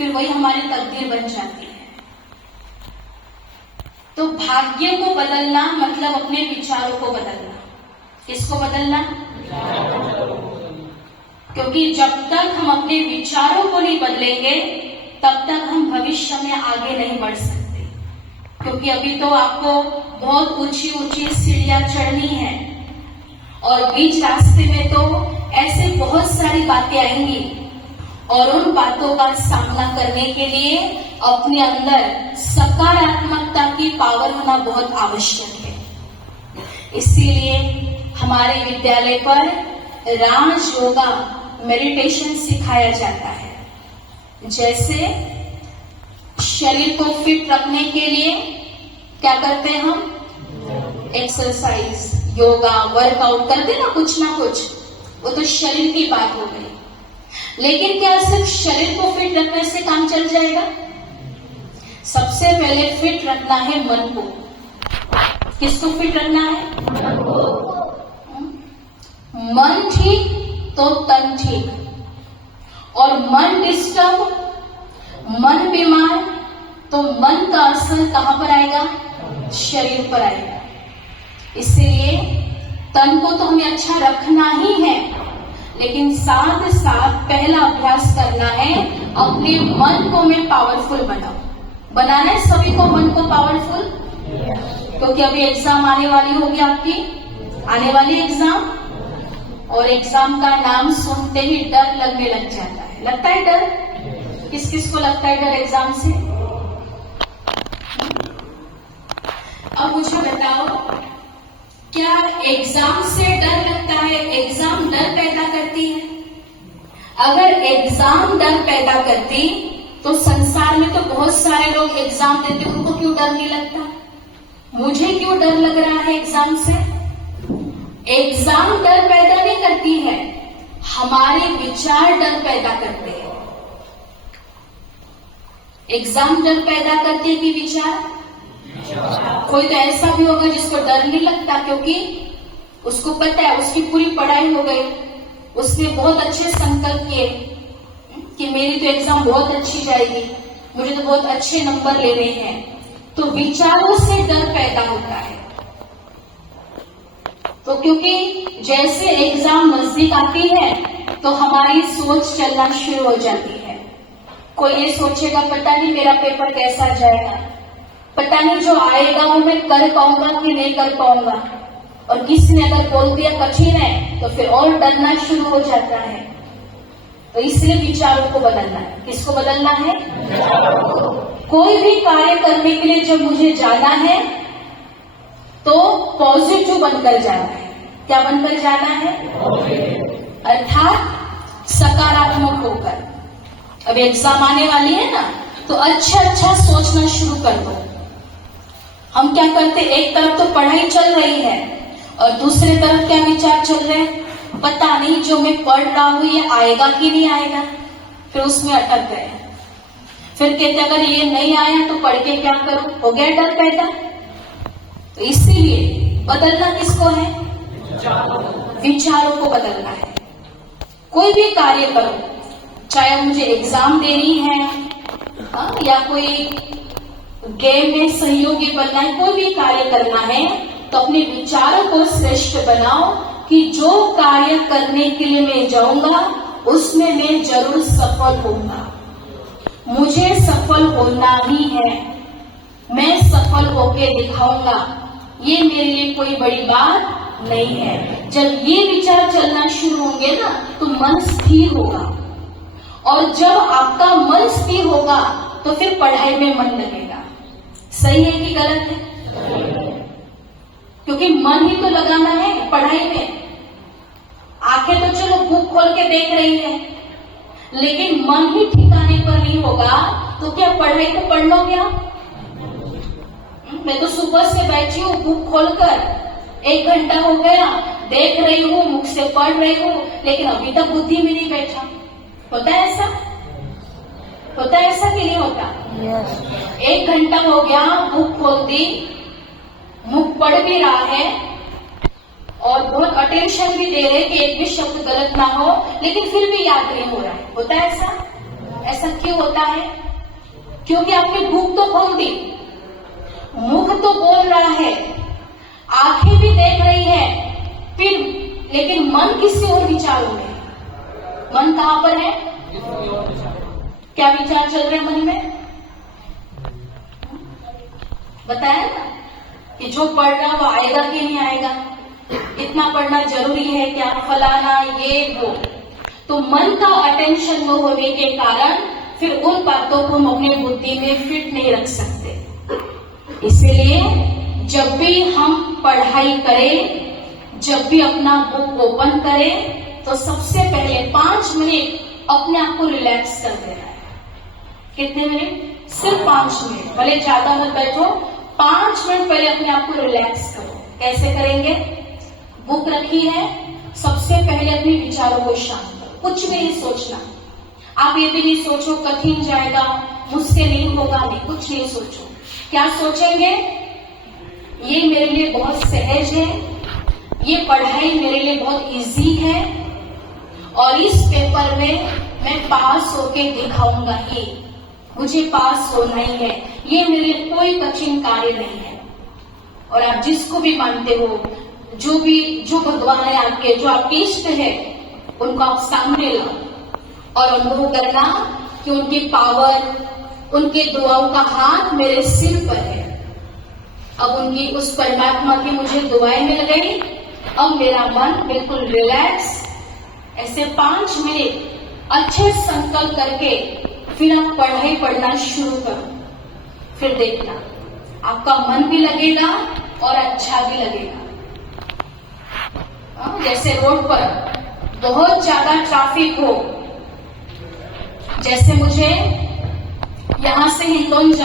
फिर वही हमारी तकदीर बन जाती है। तो भाग्य को बदलना मतलब अपने विचारों को बदलना। किसको बदलना? क्योंकि जब तक हम अपने विचारों को नहीं बदलेंगे तब तक हम भविष्य में आगे नहीं बढ़ सकते। क्योंकि अभी तो आपको बहुत ऊंची ऊंची सीढ़ियां चढ़नी है और बीच रास्ते में तो ऐसे बहुत सारी बातें आएंगी और उन बातों का सामना करने के लिए अपने अंदर सकारात्मकता की पावर होना बहुत आवश्यक है। इसीलिए हमारे विद्यालय पर राज योगा मेडिटेशन सिखाया जाता है। जैसे शरीर को फिट रखने के लिए क्या करते हैं हम? एक्सरसाइज, योगा, वर्कआउट करते ना कुछ, वो तो शरीर की बात हो गई। लेकिन क्या सिर्फ शरीर को फिट रखने से काम चल जाएगा? सबसे पहले फिट रखना है मन को। किसको फिट रखना है? मन ठीक तो तन ठीक, और मन डिस्टर्ब, मन बीमार, तो मन का असर कहां पर आएगा? शरीर पर आएगा। इसलिए तन को तो हमें अच्छा रखना ही है, लेकिन साथ साथ पहला अभ्यास करना है अपने मन को मैं पावरफुल बनाना है सभी को मन को पावरफुल। क्योंकि अभी एग्जाम आने वाली होगी आपकी, आने वाली एग्जाम, और एग्जाम का नाम सुनते ही डर लगने लग जाता है। लगता है डर? किस किस को लगता है डर एग्जाम से? अब मुझे बताओ, क्या एग्जाम से डर लगता है? एग्जाम डर पैदा करती है? अगर एग्जाम डर पैदा करती तो संसार में तो बहुत सारे लोग एग्जाम देते, उनको क्यों डर नहीं लगता? मुझे क्यों डर लग रहा है एग्जाम से? एग्जाम डर पैदा नहीं करती है, हमारे विचार डर पैदा करते हैं। एग्जाम डर पैदा करती है कि विचार? कोई तो ऐसा भी होगा जिसको डर नहीं लगता, क्योंकि उसको पता है उसकी पूरी पढ़ाई हो गई, उसने बहुत अच्छे संकल्प किए कि मेरी तो एग्जाम बहुत अच्छी जाएगी, मुझे तो बहुत अच्छे नंबर लेने हैं। तो विचारों से डर पैदा होता है। तो क्योंकि जैसे एग्जाम नजदीक आती है तो हमारी सोच चलना शुरू हो जाती है। कोई ये सोचेगा पता नहीं मेरा पेपर कैसा जाएगा, पता नहीं जो आएगा वो मैं कर पाऊंगा कि नहीं कर पाऊंगा, और किसी ने अगर बोल दिया कठिन है तो फिर और डरना शुरू हो जाता है। तो इसलिए विचारों को बदलना है। किसको बदलना है? कोई भी कार्य करने के लिए जब मुझे जाना है तो पॉजिटिव बनकर जाना है। क्या बनकर जाना है? अर्थात सकारात्मक होकर। अब एग्जाम आने वाली है ना, तो अच्छा सोचना शुरू कर दो। हम क्या करते, एक तरफ तो पढ़ाई चल रही है और दूसरे तरफ क्या विचार चल रहे हैं, पता नहीं जो मैं पढ़ रहा हूं ये आएगा कि नहीं आएगा। फिर उसमें अटक गए। फिर कहते अगर ये नहीं आया तो पढ़ के क्या करूं, हो गया डर पैदा। तो इसीलिए बदलना किसको है? विचारों को बदलना है। कोई भी कार्य करो, चाहे मुझे एग्जाम देनी है या कोई गेम में सहयोगी बनना है, कोई भी कार्य करना है तो अपने विचारों को श्रेष्ठ बनाओ कि जो कार्य करने के लिए मैं जाऊंगा उसमें मैं जरूर सफल होऊंगा। मुझे सफल होना ही है, मैं सफल होके दिखाऊंगा। ये मेरे लिए कोई बड़ी बात नहीं है। जब ये विचार चलना शुरू होंगे ना तो मन स्थिर होगा, और जब आपका मन स्थिर होगा तो फिर पढ़ाई में मन लगेगा। सही है कि गलत है? क्योंकि मन ही तो लगाना है पढ़ाई में। आंखें तो चलो बुक खोल के देख रही है, लेकिन मन ही ठिकाने पर नहीं होगा तो क्या पढ़ाई को पढ़ लोगे आप? मैं तो सुबह से बैठी हूँ बुक खोलकर, 1 घंटा हो गया, देख रही हूँ, मुख से पढ़ रही हूँ, लेकिन अभी तक बुद्धि में नहीं बैठा। होता है ऐसा? होता है ऐसा कि नहीं होता? 1 घंटा हो गया, बुक खोल दी, मुख पढ़ भी रहा है और बहुत अटेंशन भी दे रहे कि एक भी शब्द गलत ना हो, लेकिन फिर भी याद नहीं हो रहा है। होता है ऐसा? ऐसा क्यों होता है? क्योंकि आपने भूख तो खोल दी, मुख तो बोल रहा है, आंखें भी देख रही है, फिर लेकिन मन किसी और विचारों में। मन कहां पर है? क्या विचार चल रहे हैं मन में? बताया ना कि जो पढ़ रहा वो आएगा कि नहीं आएगा, इतना पढ़ना जरूरी है क्या, फलाना ये वो। तो मन का अटेंशन वो होने के कारण फिर उन बातों को हम अपने बुद्धि में फिट नहीं रख सकते। इसलिए जब भी हम पढ़ाई करें, जब भी अपना बुक ओपन करें, तो सबसे पहले 5 मिनट अपने आप को रिलैक्स कर देना है। कितने मिनट? सिर्फ 5 मिनट, भले ज्यादा मत बैठो, 5 मिनट पहले अपने आप को रिलैक्स करो। कैसे करेंगे? बुक रखी है, सबसे पहले अपने विचारों को शांत करो, कुछ भी नहीं सोचना। आप ये भी नहीं सोचो कठिन जाएगा, मुझसे नहीं होगा, नहीं, कुछ नहीं सोचो। क्या सोचेंगे? ये मेरे लिए बहुत सहज है, ये पढ़ाई मेरे लिए बहुत इजी है, और इस पेपर में मैं पास होके दिखाऊंगा ही, मुझे पास होना ही है, ये मेरे लिए कोई कठिन कार्य नहीं है। और आप जिसको भी मानते हो, जो भगवान है आपके, जो आपके इष्ट है, उनको आप सामने लाओ और अनुभव करना कि उनकी पावर, उनके दुआओं का हाथ मेरे सिर पर है। अब उनकी उस परमात्मा की मुझे दुआएं मिल गई, अब मेरा मन बिल्कुल रिलैक्स। ऐसे 5 मिनट अच्छे संकल्प करके फिर आप पढ़ाई पढ़ना शुरू करो। फिर देखना आपका मन भी लगेगा और अच्छा भी लगेगा। जैसे रोड पर बहुत ज्यादा ट्रैफिक हो, जैसे मुझे यहां से हिंडौन